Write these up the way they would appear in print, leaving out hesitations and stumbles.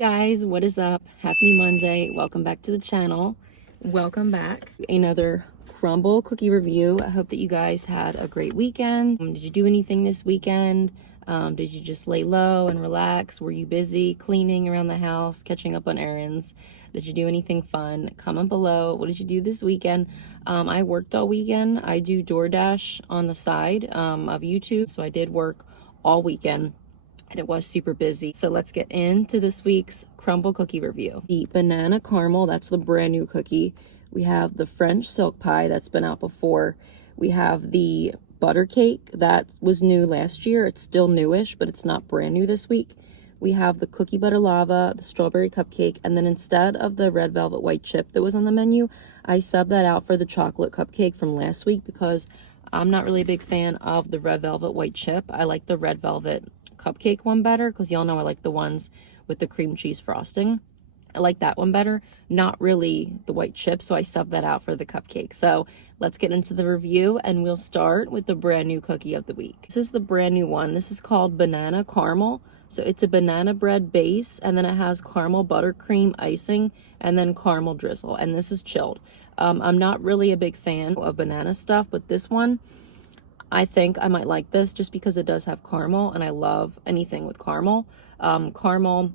Guys, what is up? Happy Monday. Welcome back to the channel. Welcome back. Another Crumbl cookie review. I hope that you guys had a great weekend. Did you do anything this weekend? Did you just lay low and relax? Were you busy cleaning around the house, catching up on errands? Did you do anything fun? Comment below. What did you do this weekend? I worked all weekend. I do DoorDash on the side of YouTube, so I did work all weekend. And it was super busy. So let's get into this week's Crumbl cookie review. The banana caramel, that's the brand new cookie. We have the French silk pie, that's been out before. We have the butter cake, that was new last year. It's still newish, but it's not brand new this week. We have the cookie butter lava, the strawberry cupcake, and then instead of the red velvet white chip that was on the menu, I subbed that out for the chocolate cupcake from last week because I'm not really a big fan of the red velvet white chip. I like the red velvet cupcake one better because y'all know I like the ones with the cream cheese frosting. I like that one better, not really the white chip, so I subbed that out for the cupcake. So let's get into the review, and we'll start with the brand new cookie of the week. This is the brand new one. This is called banana caramel. So it's a banana bread base, and then it has caramel buttercream icing and then caramel drizzle, and this is chilled. I'm not really a big fan of banana stuff, but this one, I think I might like this just because it does have caramel, and I love anything with caramel. Caramel,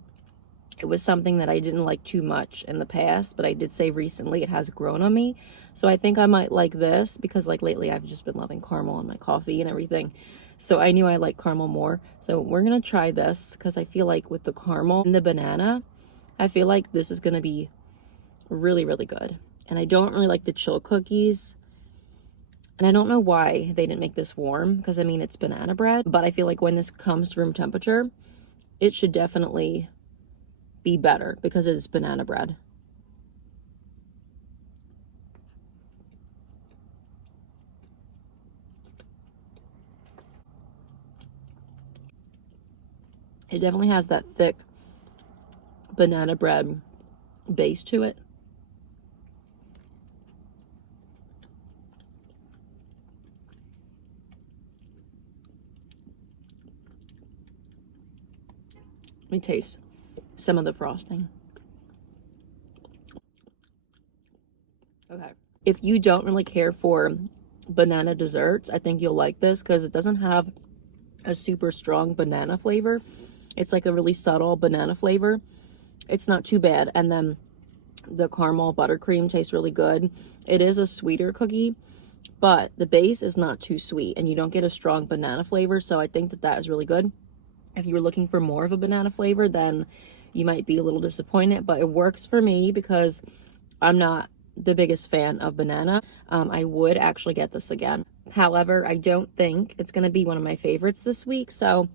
it was something that I didn't like too much in the past, but I did say recently it has grown on me. So I think I might like this because like lately I've just been loving caramel in my coffee and everything. So I knew I like caramel more. So we're going to try this because I feel like with the caramel and the banana, I feel like this is going to be really, really good. And I don't really like the chill cookies. And I don't know why they didn't make this warm because I mean it's banana bread, but I feel like when this comes to room temperature, it should definitely be better because it's banana bread. It definitely has that thick banana bread base to it. Let me taste some of the frosting. Okay. If you don't really care for banana desserts, I think you'll like this because it doesn't have a super strong banana flavor. It's like a really subtle banana flavor. It's not too bad. And then the caramel buttercream tastes really good. It is a sweeter cookie, but the base is not too sweet and you don't get a strong banana flavor. So I think that that is really good. If you were looking for more of a banana flavor, then you might be a little disappointed, but it works for me because I'm not the biggest fan of banana. I would actually get this again. However, I don't think it's going to be one of my favorites this week, so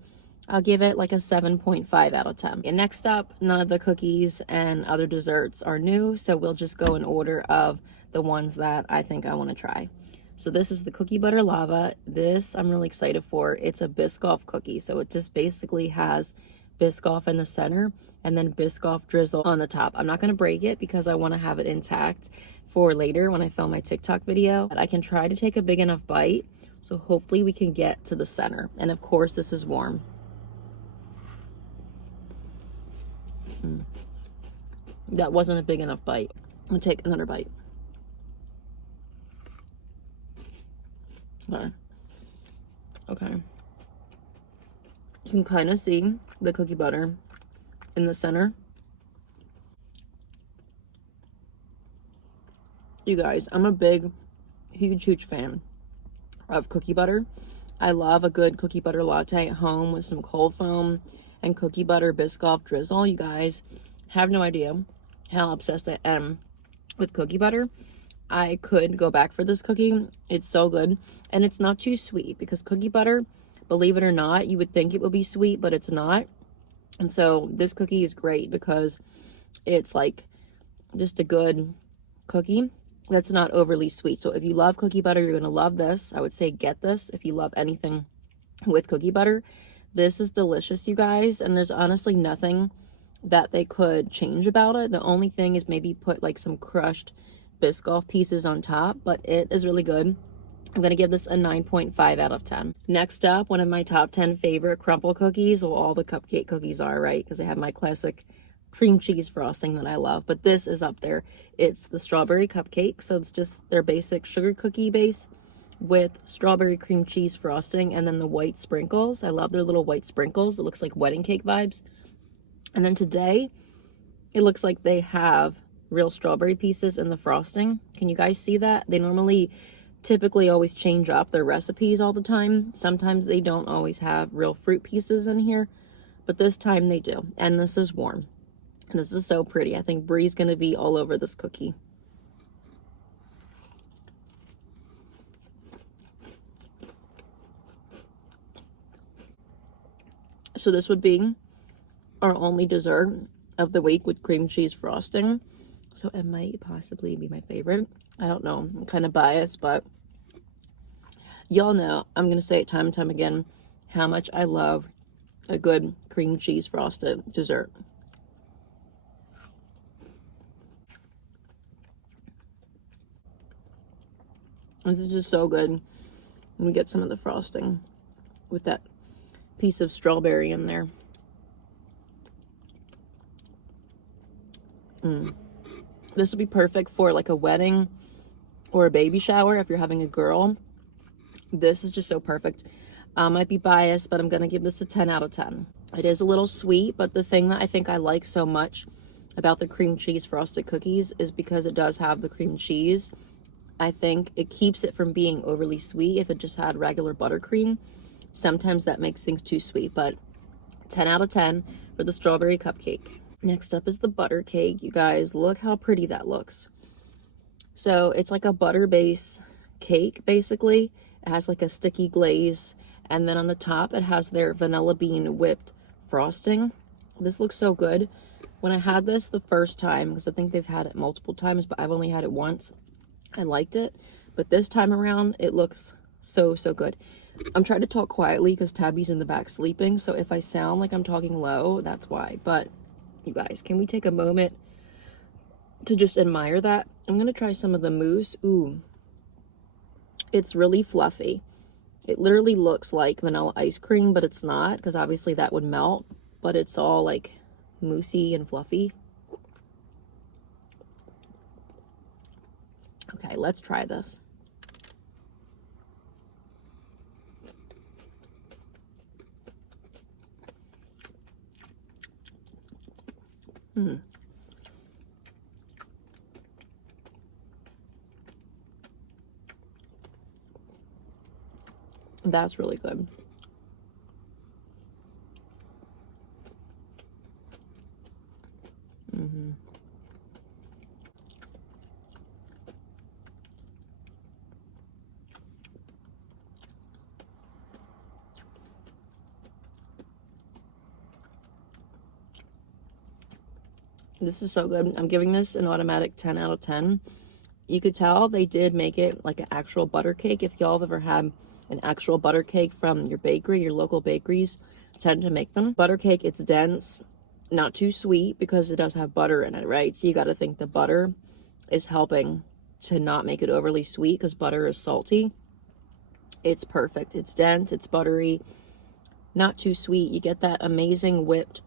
I'll give it like a 7.5 out of 10. And next up, none of the cookies and other desserts are new, so we'll just go in order of the ones that I think I want to try. So this is the cookie butter lava. This I'm really excited for. It's a biscoff cookie, so it just basically has biscoff in the center and then biscoff drizzle on the top. I'm not going to break it because I want to have it intact for later when I film my TikTok video. But I can try to take a big enough bite, so hopefully we can get to the center. And of course this is warm. That wasn't a big enough bite. I'll take another bite. Okay. You can kind of see the cookie butter in the center. You guys, I'm a big, huge fan of cookie butter. I love a good cookie butter latte at home with some cold foam and cookie butter biscoff drizzle. You guys have no idea how obsessed I am with cookie butter. I could go back for this cookie. It's so good. And it's not too sweet because cookie butter, believe it or not, you would think it would be sweet, but it's not. And so this cookie is great because it's like just a good cookie that's not overly sweet. So if you love cookie butter, you're going to love this. I would say get this if you love anything with cookie butter. This is delicious, you guys. And there's honestly nothing that they could change about it. The only thing is maybe put like some crushed biscoff pieces on top, but it is really good. I'm going to give this a 9.5 out of 10. Next up, one of my top 10 favorite Crumbl cookies. Well, all the cupcake cookies are, right? Because I have my classic cream cheese frosting that I love, but this is up there. It's the strawberry cupcake, so it's just their basic sugar cookie base with strawberry cream cheese frosting, and then the white sprinkles. I love their little white sprinkles. It looks like wedding cake vibes. And then today, it looks like they have real strawberry pieces in the frosting. Can you guys see that? They typically always change up their recipes all the time. Sometimes they don't always have real fruit pieces in here, but this time they do. And this is warm. And this is so pretty. I think Brie's gonna be all over this cookie. So this would be our only dessert of the week with cream cheese frosting. So it might possibly be my favorite. I don't know. I'm kind of biased, but y'all know, I'm going to say it time and time again, how much I love a good cream cheese frosted dessert. This is just so good. Let me get some of the frosting with that piece of strawberry in there. This would be perfect for like a wedding or a baby shower if you're having a girl. This is just so perfect. Might be biased, but I'm going to give this a 10 out of 10. It is a little sweet, but the thing that I think I like so much about the cream cheese frosted cookies is because it does have the cream cheese. I think it keeps it from being overly sweet. If it just had regular buttercream, sometimes that makes things too sweet, but 10 out of 10 for the strawberry cupcake. Next up is the butter cake. You guys, look how pretty that looks. So it's like a butter base cake, basically. It has like a sticky glaze, and then on the top it has their vanilla bean whipped frosting. This looks so good. When I had this the first time, because I think they've had it multiple times, but I've only had it once, I liked it. But this time around, it looks so good. I'm trying to talk quietly because Tabby's in the back sleeping, so if I sound like I'm talking low, that's why. But you guys, can we take a moment to just admire that? I'm gonna try some of the mousse. Ooh, it's really fluffy. It literally looks like vanilla ice cream, but it's not, because obviously that would melt, but it's all like moussey and fluffy. Okay, let's try this. That's really good. This is so good. I'm giving this an automatic 10 out of 10. You could tell they did make it like an actual butter cake. If y'all have ever had an actual butter cake from your bakery, your local bakeries tend to make them. Butter cake, it's dense, not too sweet because it does have butter in it, right? So you got to think the butter is helping to not make it overly sweet because butter is salty. It's perfect. It's dense, it's buttery, not too sweet. You get that amazing whipped,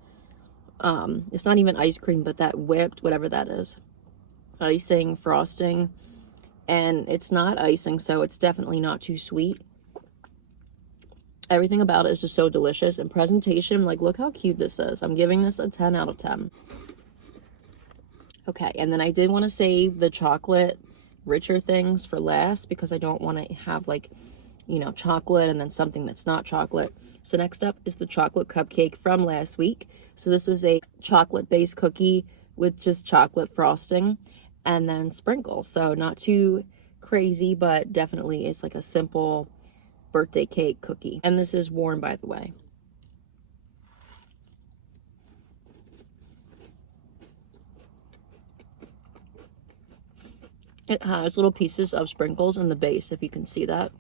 it's not even ice cream, but that whipped, whatever that is, icing, frosting, and it's not icing, so it's definitely not too sweet. Everything about it is just so delicious. And presentation, like, look how cute this is. I'm giving this a 10 out of 10. Okay, and then I did want to save the chocolate richer things for last because I don't want to have, like, you know, chocolate and then something that's not chocolate. So next up is the chocolate cupcake from last week. So this is a chocolate based cookie with just chocolate frosting and then sprinkles. So not too crazy, but definitely it's like a simple birthday cake cookie. And this is warm, by the way. It has little pieces of sprinkles in the base, if you can see that.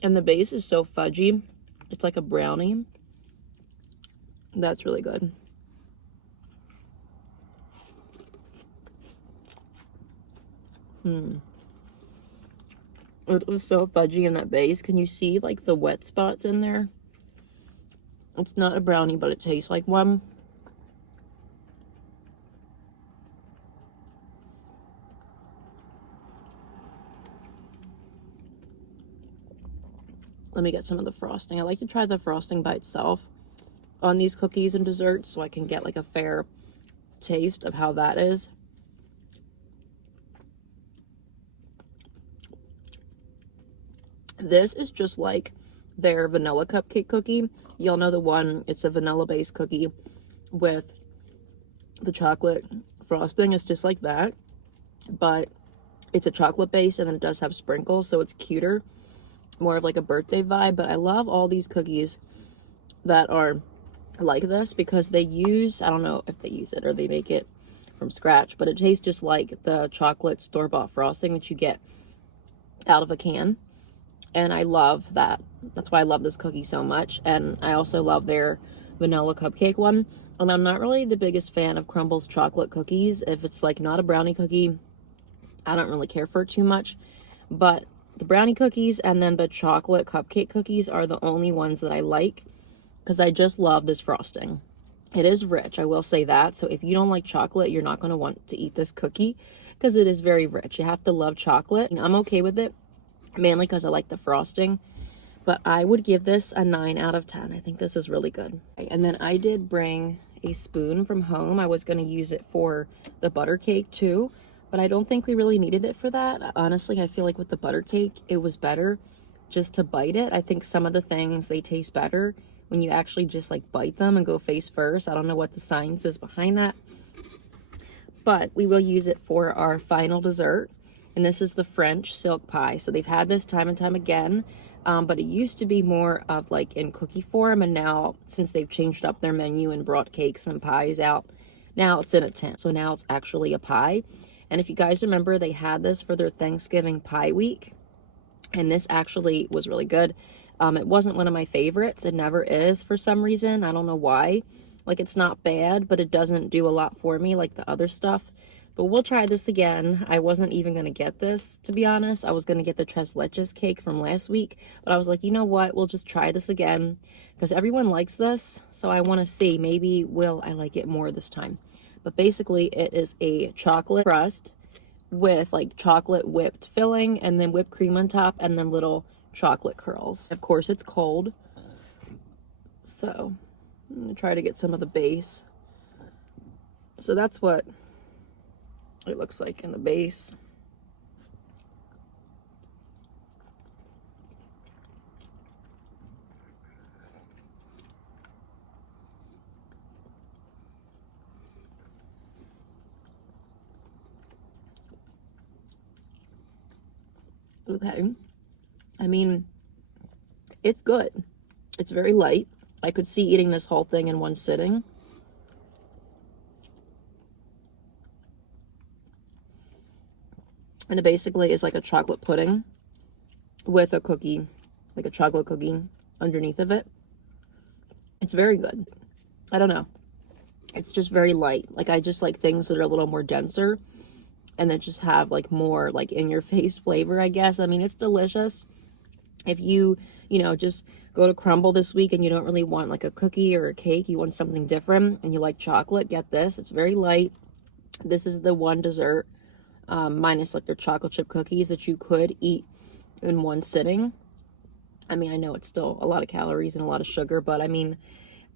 And the base is so fudgy. It's like a brownie. That's really good. It was so fudgy in that base. Can you see like the wet spots in there? It's not a brownie, but it tastes like one. Let me get some of the frosting. I like to try the frosting by itself on these cookies and desserts so I can get like a fair taste of how that is. This is just like their vanilla cupcake cookie. Y'all know the one, it's a vanilla based cookie with the chocolate frosting. It's just like that, but it's a chocolate base and then it does have sprinkles, so it's cuter, more of like a birthday vibe. But I love all these cookies that are like this because they use, I don't know if they use it or they make it from scratch, but it tastes just like the chocolate store-bought frosting that you get out of a can. And I love that. That's why I love this cookie so much. And I also love their vanilla cupcake one. And I'm not really the biggest fan of Crumbl's chocolate cookies. If it's like not a brownie cookie, I don't really care for it too much. But the brownie cookies and then the chocolate cupcake cookies are the only ones that I like because I just love this frosting. It is rich, I will say that. So if you don't like chocolate, you're not going to want to eat this cookie because it is very rich. You have to love chocolate. I'm okay with it, mainly because I like the frosting. But I would give this a 9 out of 10. I think this is really good. And then I did bring a spoon from home. I was going to use it for the butter cake too, but I don't think we really needed it for that. Honestly, I feel like with the butter cake, it was better just to bite it. I think some of the things, they taste better when you actually just like bite them and go face first. I don't know what the science is behind that, but we will use it for our final dessert. And this is the French silk pie. So they've had this time and time again, but it used to be more of like in cookie form. And now, since they've changed up their menu and brought cakes and pies out, now it's in a tin. So now it's actually a pie. And if you guys remember, they had this for their Thanksgiving pie week. And this actually was really good. It wasn't one of my favorites. It never is for some reason. I don't know why. Like, it's not bad, but it doesn't do a lot for me like the other stuff. But we'll try this again. I wasn't even going to get this, to be honest. I was going to get the tres leches cake from last week. But I was like, you know what? We'll just try this again because everyone likes this. So I want to see. Maybe will I like it more this time. But basically, it is a chocolate crust with like chocolate whipped filling and then whipped cream on top and then little chocolate curls. Of course, it's cold. So I'm going to try to get some of the base. So that's what it looks like in the base. Okay. I mean, it's good. It's very light. I could see eating this whole thing in one sitting. And it basically is like a chocolate pudding with a cookie, like a chocolate cookie underneath of it. It's very good. I don't know. It's just very light. Like, I just like things that are a little more denser and that just have like more like in your face flavor, I guess. I mean, it's delicious. If you just go to Crumbl this week and you don't really want like a cookie or a cake, you want something different and you like chocolate, get this. It's very light. This is the one dessert, minus like their chocolate chip cookies, that you could eat in one sitting. I mean, I know it's still a lot of calories and a lot of sugar, but I mean,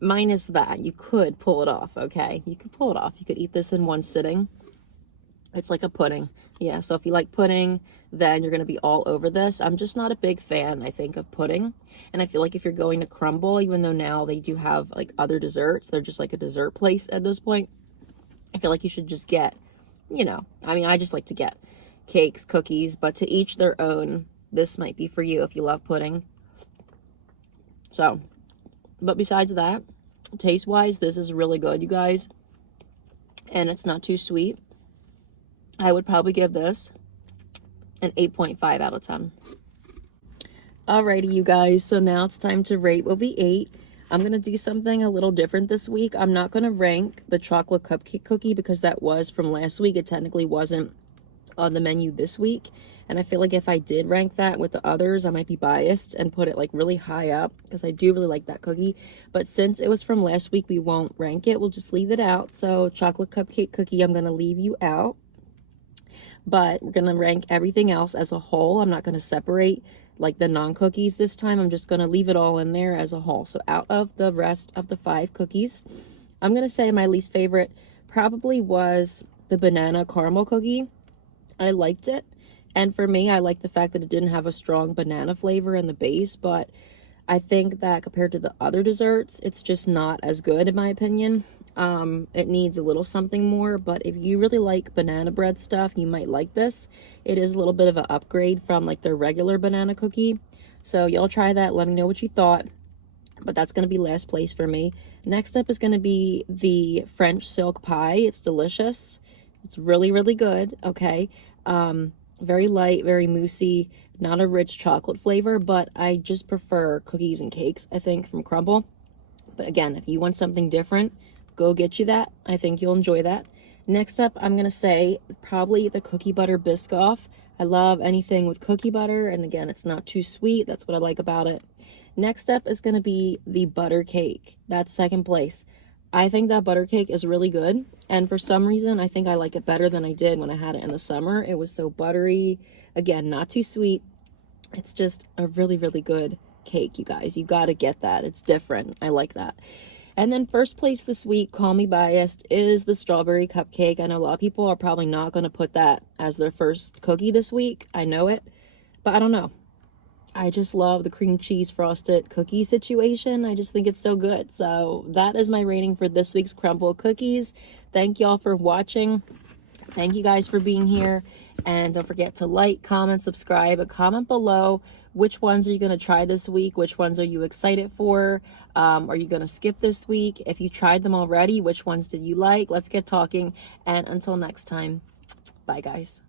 minus that, you could pull it off, okay? You could pull it off. You could eat this in one sitting. It's like a pudding. Yeah, so if you like pudding, then you're going to be all over this. I'm just not a big fan, I think, of pudding. And I feel like if you're going to Crumbl, even though now they do have like other desserts, they're just like a dessert place at this point. I feel like you should just get, I mean, I just like to get cakes, cookies, but to each their own. This might be for you if you love pudding. So, but besides that, taste-wise, this is really good, you guys. And it's not too sweet. I would probably give this an 8.5 out of 10. Alrighty, you guys. So now it's time to rate what we ate. I'm going to do something a little different this week. I'm not going to rank the chocolate cupcake cookie because that was from last week. It technically wasn't on the menu this week. And I feel like if I did rank that with the others, I might be biased and put it like really high up because I do really like that cookie. But since it was from last week, we won't rank it. We'll just leave it out. So chocolate cupcake cookie, I'm going to leave you out. But we're going to rank everything else as a whole. I'm not going to separate like the non-cookies this time. I'm just going to leave it all in there as a whole. So out of the rest of the 5 cookies, I'm going to say my least favorite probably was the banana caramel cookie. I liked it. And for me, I like the fact that it didn't have a strong banana flavor in the base, but I think that compared to the other desserts, it's just not as good in my opinion. It needs a little something more, but if you really like banana bread stuff, you might like this. It is a little bit of an upgrade from like their regular banana cookie. So y'all try that. Let me know what you thought. But that's going to be last place for me. Next up is going to be the French silk pie. It's delicious. It's really, really good. Okay. Very light, very moussey, not a rich chocolate flavor, but I just prefer cookies and cakes, I think, from Crumbl. But again, if you want something different, go get you that. I think you'll enjoy that. Next up, I'm going to say probably the cookie butter biscoff. I love anything with cookie butter, and again, it's not too sweet. That's what I like about it. Next up is going to be the butter cake. That's second place. I think that butter cake is really good, and for some reason, I think I like it better than I did when I had it in the summer. It was so buttery. Again, not too sweet. It's just a really, really good cake, you guys. You got to get that. It's different. I like that. And then first place this week, call me biased, is the strawberry cupcake. I know a lot of people are probably not going to put that as their first cookie this week. I know it, but I don't know. I just love the cream cheese frosted cookie situation. I just think it's so good. So that is my rating for this week's Crumbl cookies. Thank y'all for watching. Thank you guys for being here. And don't forget to like, comment, subscribe, comment below which ones are you going to try this week? Which ones are you excited for? Are you going to skip this week? If you tried them already, which ones did you like? Let's get talking. And until next time, bye guys.